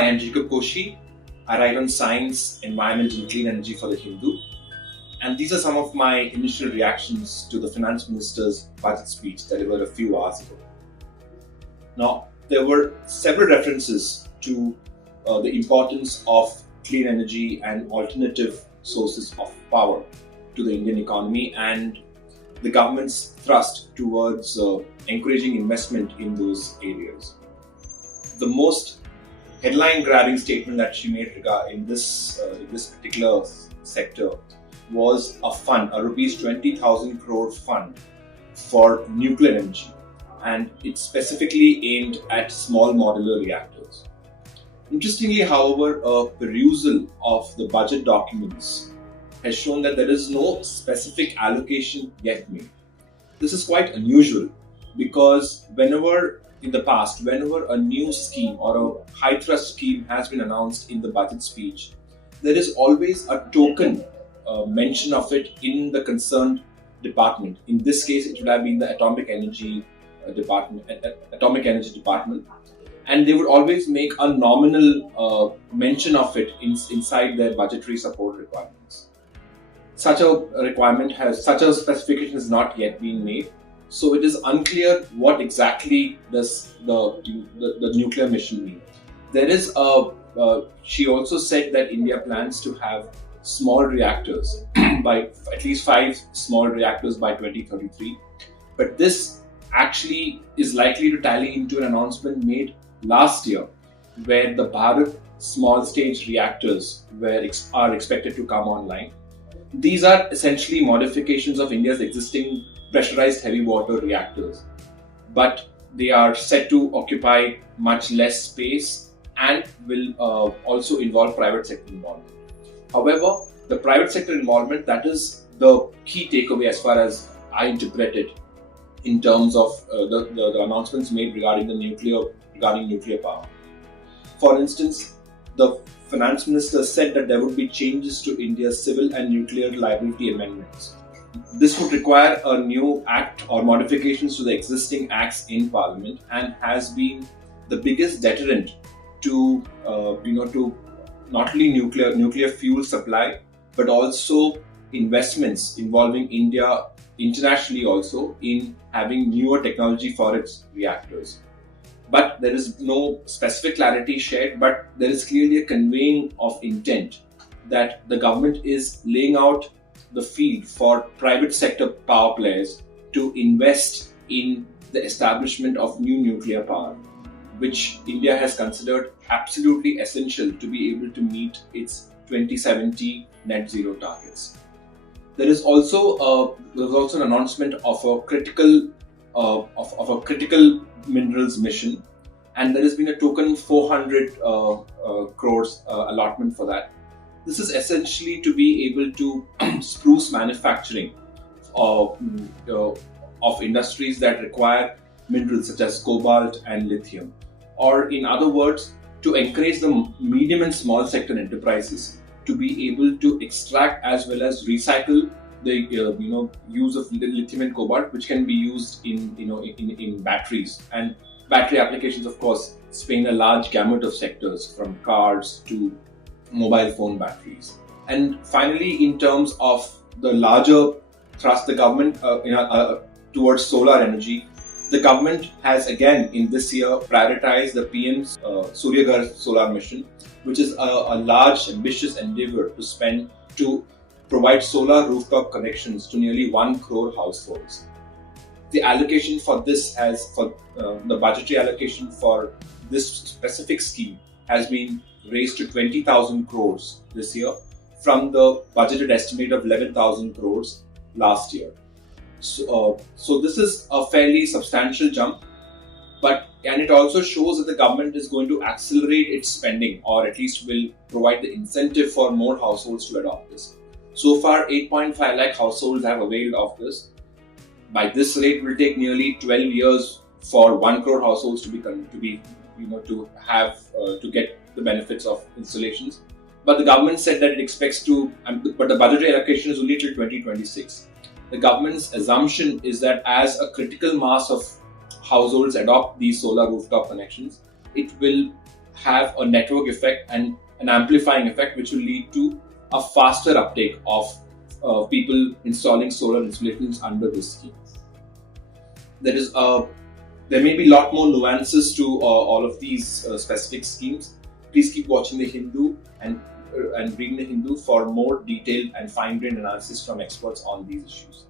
Hi, I'm Koshy. I write on science, environment, and clean energy for The Hindu. And these are some of my initial reactions to the Finance Minister's budget speech delivered a few hours ago. Now, there were several references to the importance of clean energy and alternative sources of power to the Indian economy and the government's thrust towards encouraging investment in those areas. The most headline-grabbing statement that she made in this particular sector was a fund, a rupees 20,000 crore fund for nuclear energy, and it's specifically aimed at small modular reactors. Interestingly, however, a perusal of the budget documents has shown that there is no specific allocation yet made. This is quite unusual because in the past, whenever a new scheme or a high thrust scheme has been announced in the budget speech, there is always a token mention of it in the concerned department. In this case, it would have been the Atomic Energy Department, and they would always make a nominal mention of it inside their budgetary support requirements. Such a specification has not yet been made. So it is unclear what exactly does the nuclear mission mean. She also said that India plans to have small reactors by at least 5 small reactors by 2033. But this actually is likely to tally into an announcement made last year, where the Bharat small stage reactors are expected to come online. These are essentially modifications of India's existing pressurized heavy water reactors, but they are set to occupy much less space and will also involve private sector involvement. However, the private sector involvement, that is the key takeaway as far as I interpret it in terms of the announcements made regarding nuclear power. For instance, the Finance Minister said that there would be changes to India's civil and nuclear liability amendments. This would require a new act or modifications to the existing acts in Parliament, and has been the biggest deterrent to not only nuclear fuel supply, but also investments involving India internationally also in having newer technology for its reactors. But there is no specific clarity shared, but there is clearly a conveying of intent that the government is laying out the field for private sector power players to invest in the establishment of new nuclear power, which India has considered absolutely essential to be able to meet its 2070 net zero targets. There was also an announcement of a critical minerals mission, and there has been a token 400 crores allotment for that. This is essentially to be able to spruce manufacturing of industries that require minerals such as cobalt and lithium, or in other words, to encourage the medium and small sector enterprises to be able to extract as well as recycle the use of lithium and cobalt, which can be used in batteries. And battery applications, of course, span a large gamut of sectors, from cars to mobile phone batteries. And finally, in terms of the larger thrust, the government towards solar energy, the government has again in this year prioritized the PM's Surya Ghar solar mission, which is a large, ambitious endeavor to provide solar rooftop connections to nearly 1 crore households. The allocation for this the budgetary allocation for this specific scheme has been raised to 20,000 crores this year from the budgeted estimate of 11,000 crores last year. So this is a fairly substantial jump, and it also shows that the government is going to accelerate its spending, or at least will provide the incentive for more households to adopt this. So far, 8.5 lakh households have availed of this. By this rate, it will take nearly 12 years for 1 crore households to get the benefits of installations. But the government said that it expects but the budgetary allocation is only till 2026. The government's assumption is that as a critical mass of households adopt these solar rooftop connections, it will have a network effect and an amplifying effect, which will lead to a faster uptake of people installing solar installations under this scheme. There may be a lot more nuances to all of these specific schemes. Please keep watching The Hindu and reading The Hindu for more detailed and fine-grained analysis from experts on these issues.